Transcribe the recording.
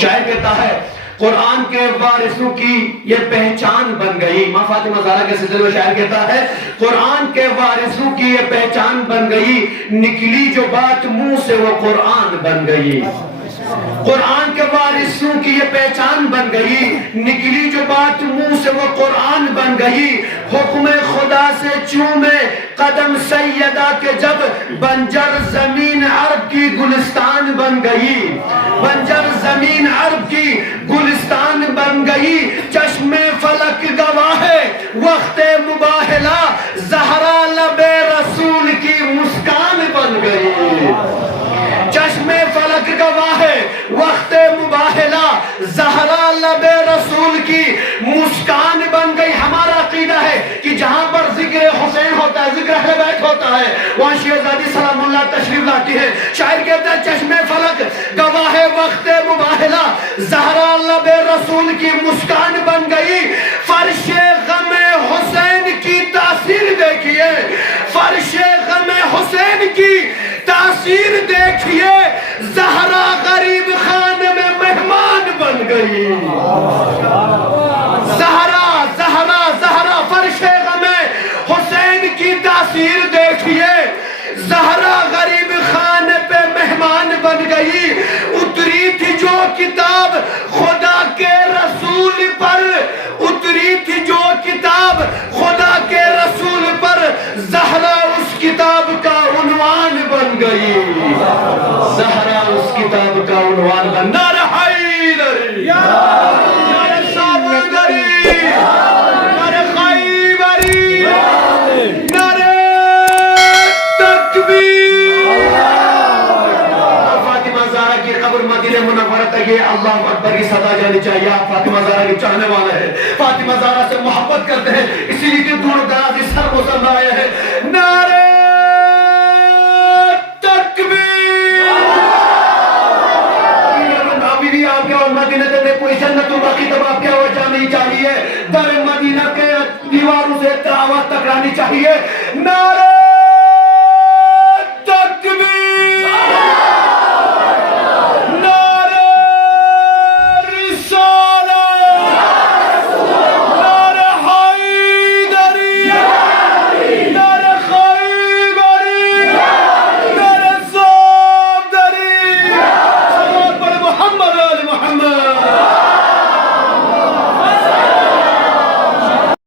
شاعر کہتا ہے قرآن کے وارثوں کی یہ پہچان بن گئی. ماں فاطمہ زہرا کے سلسلے میں شاعر کہتا ہے قرآن کے وارثوں کی یہ پہچان بن گئی, نکلی جو بات منہ سے وہ قرآن بن گئی. قرآن کے وارثوں کی یہ پہچان بن گئی, نکلی جو بات منہ سے وہ قرآن بن گئی. حکم خدا سے چومے قدم سیدہ کے جب بنجر زمین عرب کی گلستان بن گئی. بنجر زمین عرب کی گلستان بن گئی. چشم فلک گواہ وقت مباہلہ زہرا لب رسول کی مسکان بن گئی. چشم فلک گواہ وقت مباہلہ زہرا لب رسول کی مسکان بن گئی. ہمارا عقیدہ ہے کہ جہاں پر ذکر حسین ہوتا ہے, ذکر اہل بیت ہوتا ہے, وہاں شہزادی سلام اللہ تشریف لاتی ہے. شاعر کہتا ہے چشم فلک گواہ وقت مباہلہ زہرا لب رسول کی مسکان بن گئی. فرش غم حسین کی تاثیر دیکھیے, فرش غم حسین کی تاثیر دیکھیے, زہرا غریب خانے میں مہمان بن گئی. زہرا زہرا زہرا فرش غم حسین کی تاثیر دیکھیے, زہرا غریب خانے پہ مہمان بن گئی. اتری تھی جو کتاب خدا کے رسول پر, اتری تھی جو کتاب خدا کے رسول پر, زہرا اس کتاب کا عنوان بن گئی. زہرا اس کتاب کا عنوان بن گئی. نعرہ حیدری, نعرہ صابری, نعرہ خیبری, نعرہ تکبیر. فاطمہ زہرا کی قبر مدینہ منورہ تک یہ اللہ اکبر کی صدا جانی چاہیے. آپ فاطمہ زہرا کے چاہنے والے ہیں, فاطمہ زہرا سے محبت کرتے ہیں, اسی لیے کہ دور دراز اس سر مسلم آئے ہیں. نعرہ مدینہ تے کوئی جنت باقی تب آپ کیا ہو جانی چاہیے, در مدینہ کے دیواروں سے تلاوت ٹکرانی چاہیے. نعرہ